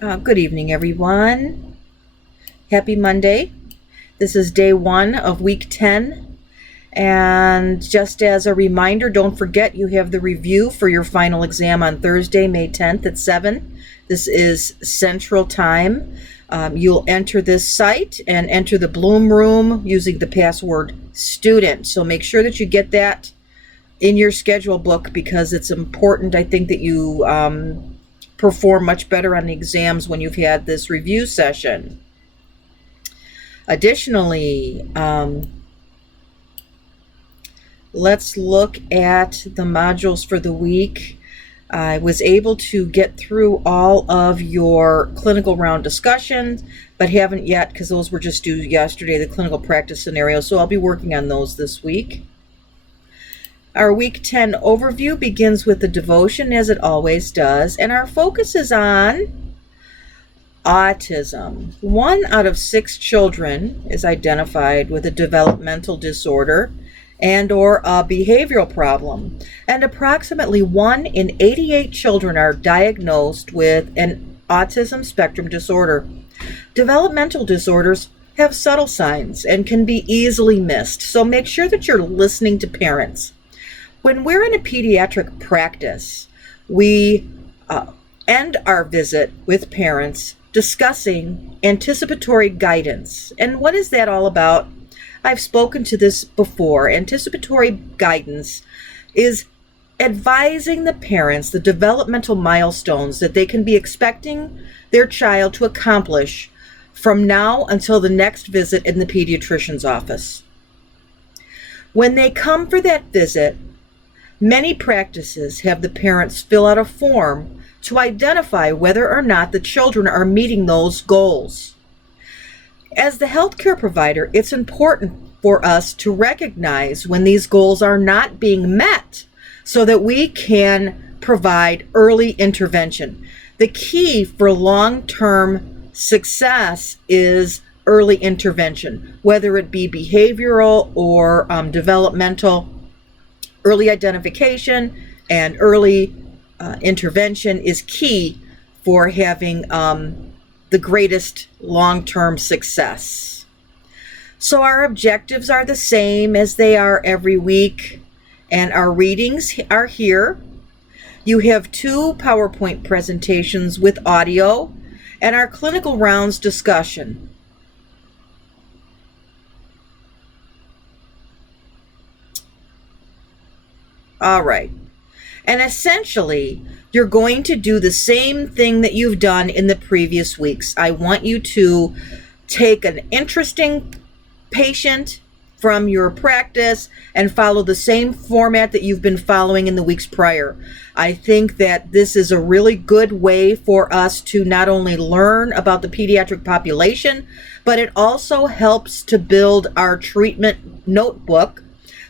Good evening, everyone. Happy Monday. This is day 1 of week 10. And just as a reminder, don't forget you have the review for your final exam on Thursday, May 10th at 7. This is Central Time. You'll enter this site and enter the Bloom Room using the password student. So make sure that you get that in your schedule book because it's important, I think, that you perform much better on the exams when you've had this review session. Additionally, let's look at the modules for the week. I was able to get through all of your clinical round discussions, but haven't yet because those were just due yesterday, the clinical practice scenarios. So I'll be working on those this week. Our week 10 overview begins with the devotion, as it always does, and our focus is on autism. 1 out of 6 children is identified with a developmental disorder and or a behavioral problem, and approximately 1 in 88 children are diagnosed with an autism spectrum disorder. Developmental disorders have subtle signs and can be easily missed, so make sure that you're listening to parents. When we're in a pediatric practice, we end our visit with parents discussing anticipatory guidance. And what is that all about? I've spoken to this before. Anticipatory guidance is advising the parents the developmental milestones that they can be expecting their child to accomplish from now until the next visit in the pediatrician's office. When they come for that visit, many practices have the parents fill out a form to identify whether or not the children are meeting those goals. As the healthcare provider, it's important for us to recognize when these goals are not being met so that we can provide early intervention. The key for long-term success is early intervention, whether it be behavioral or developmental. Early identification and early intervention is key for having the greatest long-term success. So our objectives are the same as they are every week, and our readings are here. You have 2 PowerPoint presentations with audio and our clinical rounds discussion. All right. And essentially, you're going to do the same thing that you've done in the previous weeks. I want you to take an interesting patient from your practice and follow the same format that you've been following in the weeks prior. I think that this is a really good way for us to not only learn about the pediatric population, but it also helps to build our treatment notebook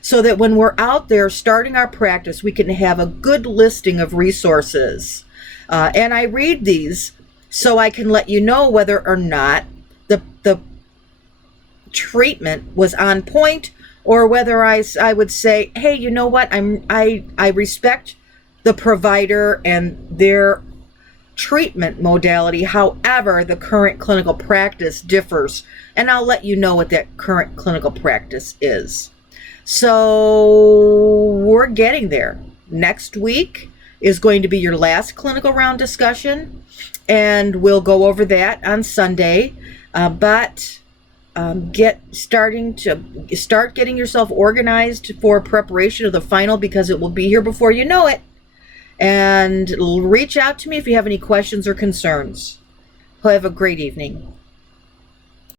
so that when we're out there starting our practice, we can have a good listing of resources. And I read these so I can let you know whether or not the treatment was on point, or whether I would say, hey, you know what, I respect the provider and their treatment modality. However, the current clinical practice differs, and I'll let you know what that current clinical practice is. So we're getting there. Next week is going to be your last clinical round discussion, and we'll go over that on Sunday. But start getting yourself organized for preparation of the final, because it will be here before you know it. And reach out to me if you have any questions or concerns. Have a great evening.